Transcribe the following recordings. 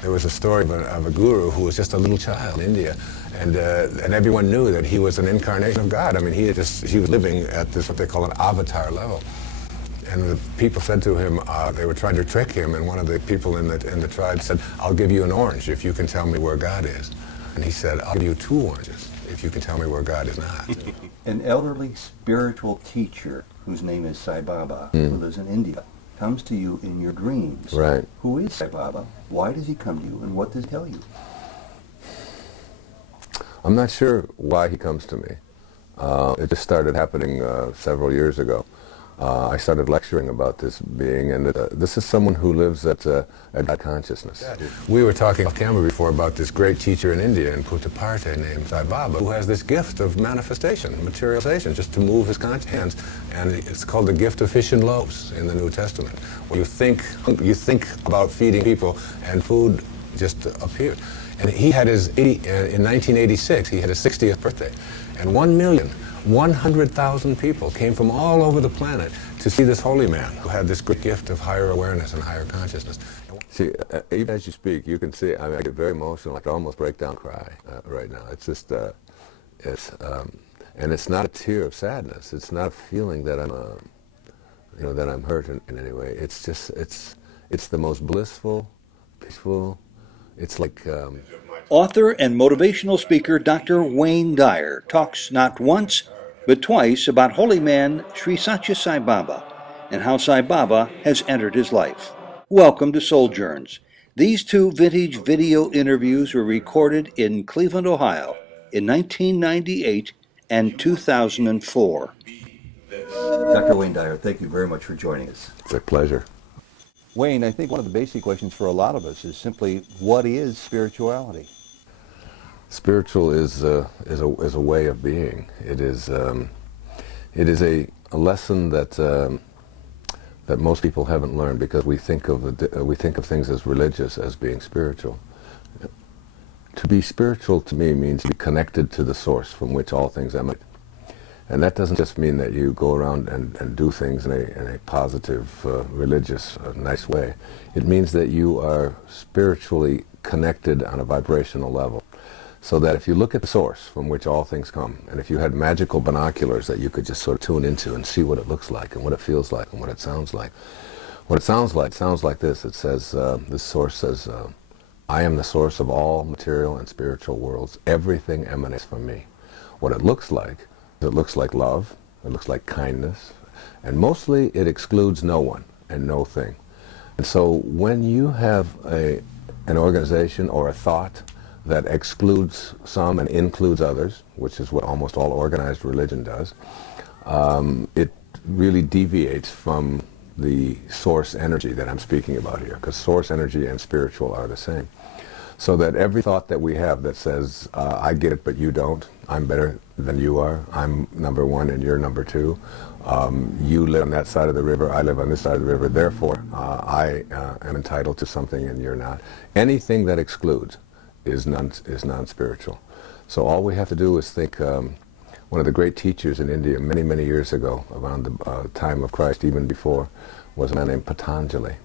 There was a story of a guru who was just a little child in India, and everyone knew that he was an incarnation of God. I mean, he was living at this, what they call an avatar level. And the people said to him, they were trying to trick him, and one of the people in the tribe said, "I'll give you an orange if you can tell me where God is." And he said, "I'll give you 2 oranges if you can tell me where God is not." An elderly spiritual teacher whose name is Sai Baba, who lives in India, comes to you in your dreams. Right. Who is Sai Baba? Why does he come to you, and what does he tell you? I'm not sure why he comes to me. It just started happening several years ago. I started lecturing about this being, and this is someone who lives at God consciousness. We were talking off camera before about this great teacher in India in Puttaparthi named Sai Baba, who has this gift of manifestation, materialization, just to move his conscious hands, and it's called the gift of fish and loaves in the New Testament, where you think about feeding people, and food just appears. And he had in 1986, he had his 60th birthday, and 1,100,000 people came from all over the planet to see this holy man who had this great gift of higher awareness and higher consciousness. See, even as you speak, you can see, I mean, I get very emotional. I can almost break down and cry right now. It's just, and it's not a tear of sadness. It's not a feeling that that I'm hurt in any way. It's just, it's the most blissful, peaceful, it's like... Author and motivational speaker Dr. Wayne Dyer talks not once, but twice about Holy Man Sri Satya Sai Baba and how Sai Baba has entered his life. Welcome to Souljourns. These 2 vintage video interviews were recorded in Cleveland, Ohio in 1998 and 2004. Dr. Wayne Dyer, thank you very much for joining us. It's a pleasure. Wayne, I think one of the basic questions for a lot of us is simply, what is spirituality? Spiritual is a way of being. It is a lesson that most people haven't learned, because we think of things as religious as being spiritual. To be spiritual to me means to be connected to the source from which all things emanate. And that doesn't just mean that you go around and do things in a positive, religious, nice way. It means that you are spiritually connected on a vibrational level. So that if you look at the source from which all things come, and if you had magical binoculars that you could just sort of tune into and see what it looks like and what it feels like and what it sounds like. What it sounds like this. It says, this source says, "I am the source of all material and spiritual worlds. Everything emanates from me." What it looks like love, it looks like kindness, and mostly it excludes no one and no thing. And so when you have an organization or a thought that excludes some and includes others, which is what almost all organized religion does, it really deviates from the source energy that I'm speaking about here, because source energy and spiritual are the same. So that every thought that we have that says, I get it but you don't, I'm better than you are, I'm number 1 and you're number 2, you live on that side of the river, I live on this side of the river, therefore I am entitled to something and you're not. Anything that excludes is non-spiritual. So all we have to do is think, one of the great teachers in India many, many years ago, around the time of Christ, even before, was a man named Patanjali.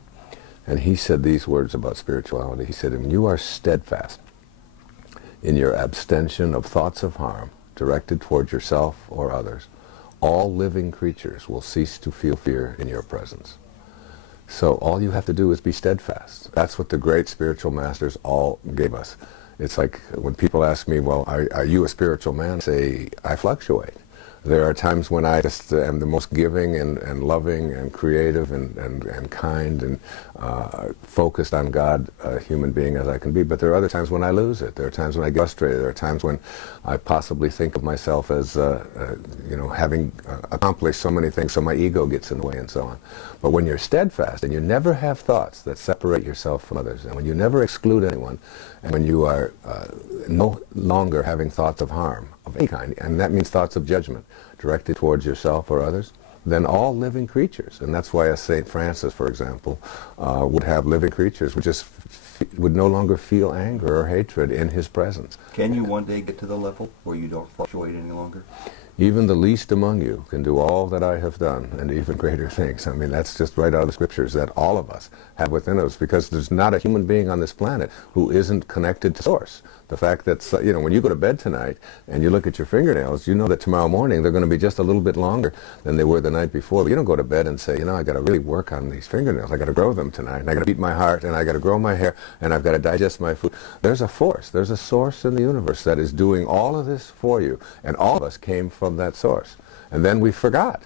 And he said these words about spirituality. He said, "When you are steadfast in your abstention of thoughts of harm directed towards yourself or others, all living creatures will cease to feel fear in your presence." So all you have to do is be steadfast. That's what the great spiritual masters all gave us. It's like when people ask me, well, are you a spiritual man? I say, I fluctuate. There are times when I just am the most giving and loving and creative and kind and focused on God, a human being as I can be. But there are other times when I lose it. There are times when I get frustrated. There are times when I possibly think of myself as, having accomplished so many things, so my ego gets in the way and so on. But when you're steadfast and you never have thoughts that separate yourself from others, and when you never exclude anyone, and when you are no longer having thoughts of harm of any kind, and that means thoughts of judgment directed towards yourself or others, then all living creatures, and that's why St. Francis, for example, would have living creatures would no longer feel anger or hatred in his presence. Can you one day get to the level where you don't fluctuate any longer? Even the least among you can do all that I have done, and even greater things. I mean, that's just right out of the scriptures that all of us have within us, because there's not a human being on this planet who isn't connected to Source. The fact that, you know, when you go to bed tonight and you look at your fingernails, you know that tomorrow morning they're going to be just a little bit longer than they were the night before. But you don't go to bed and say, you know, I got to really work on these fingernails. I got to grow them tonight, and I got to beat my heart, and I got to grow my hair, and I've got to digest my food. There's a force, there's a source in the universe that is doing all of this for you, and all of us came from that source. And then we forgot.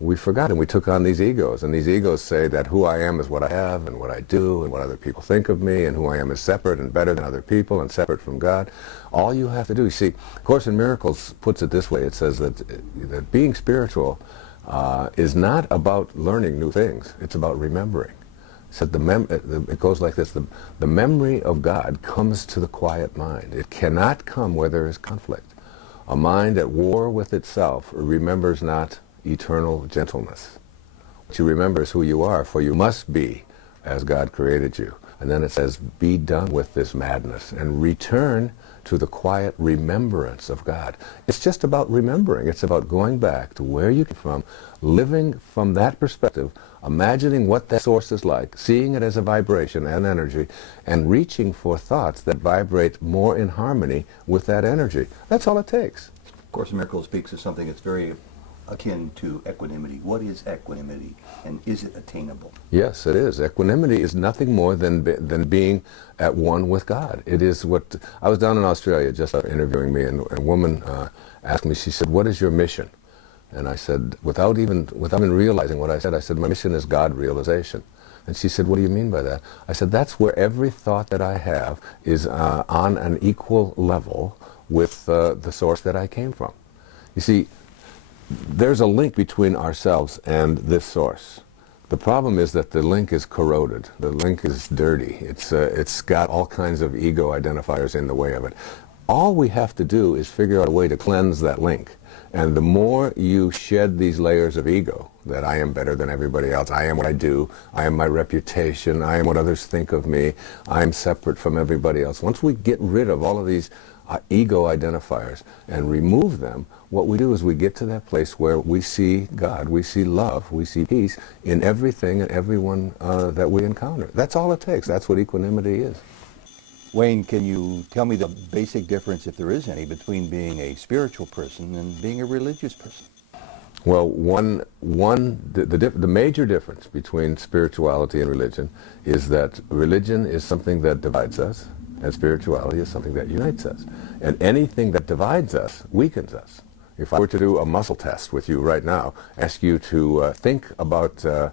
We forgot, and we took on these egos, and these egos say that who I am is what I have and what I do and what other people think of me, and who I am is separate and better than other people and separate from God. All you have to do, you see, Course in Miracles puts it this way. It says that being spiritual is not about learning new things. It's about remembering. So it goes like this: the memory of God comes to the quiet mind. It cannot come where there is conflict. A mind at war with itself remembers not eternal gentleness. What you remember is who you are, for you must be as God created you. And then it says, be done with this madness and return to the quiet remembrance of God. It's just about remembering. It's about going back to where you came from, living from that perspective, imagining what that source is like, seeing it as a vibration and energy, and reaching for thoughts that vibrate more in harmony with that energy. That's all it takes. Course in Miracles speaks of something that's very akin to equanimity. What is equanimity, and is it attainable? Yes, it is. Equanimity is nothing more than being at one with God. It is what I was down in Australia just interviewing me, and a woman asked me. She said, "What is your mission?" And I said, without even realizing what I said, my mission is God realization. And she said, "What do you mean by that?" I said, "That's where every thought that I have is on an equal level with the source that I came from." You see, there's a link between ourselves and this source. The problem is that the link is corroded. The link is dirty. It's got all kinds of ego identifiers in the way of it. All we have to do is figure out a way to cleanse that link. And the more you shed these layers of ego, that I am better than everybody else, I am what I do, I am my reputation, I am what others think of me, I am separate from everybody else. Once we get rid of all of these ego identifiers and remove them, what we do is we get to that place where we see God, we see love, we see peace in everything and everyone that we encounter. That's all it takes. That's what equanimity is. Wayne, can you tell me the basic difference, if there is any, between being a spiritual person and being a religious person? Well, the major difference between spirituality and religion is that religion is something that divides us, and spirituality is something that unites us. And anything that divides us weakens us. If I were to do a muscle test with you right now, ask you to think about a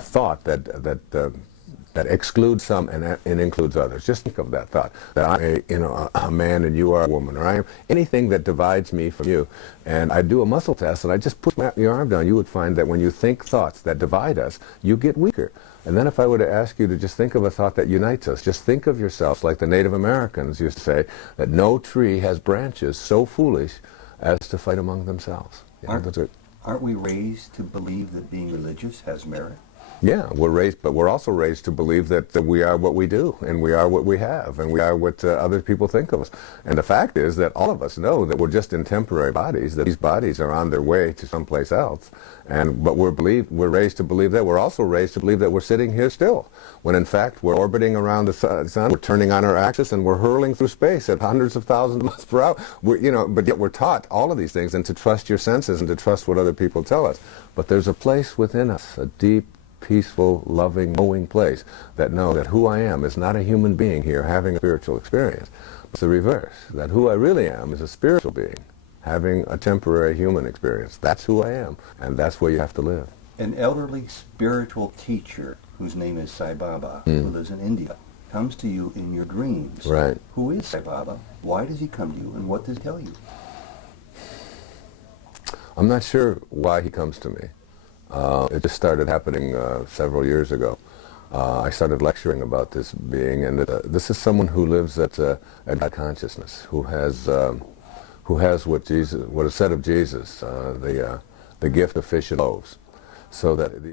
thought that excludes some and includes others. Just think of that thought, that I'm a man and you are a woman, or I am anything that divides me from you. And I do a muscle test and I just put your arm down, you would find that when you think thoughts that divide us, you get weaker. And then if I were to ask you to just think of a thought that unites us, just think of yourself like the Native Americans used to say, that no tree has branches so foolish as to fight among themselves. Aren't we raised to believe that being religious has merit? Yeah, we're raised, but we're also raised to believe that we are what we do, and we are what we have, and we are what other people think of us. And the fact is that all of us know that we're just in temporary bodies, that these bodies are on their way to someplace else. But we're raised to believe that. We're also raised to believe that we're sitting here still, when in fact we're orbiting around the sun, we're turning on our axis, and we're hurling through space at hundreds of thousands of miles per hour. But yet we're taught all of these things, and to trust your senses and to trust what other people tell us. But there's a place within us, a deep, peaceful, loving, knowing place that know that who I am is not a human being here having a spiritual experience. It's the reverse, that who I really am is a spiritual being having a temporary human experience. That's who I am, and that's where you have to live. An elderly spiritual teacher whose name is Sai Baba, who lives in India, comes to you in your dreams. Right. Who is Sai Baba? Why does he come to you, and what does he tell you? I'm not sure why he comes to me. It just started happening several years ago. I started lecturing about this being, and this is someone who lives at God consciousness, who has what is said of Jesus, the gift of fish and loaves, so that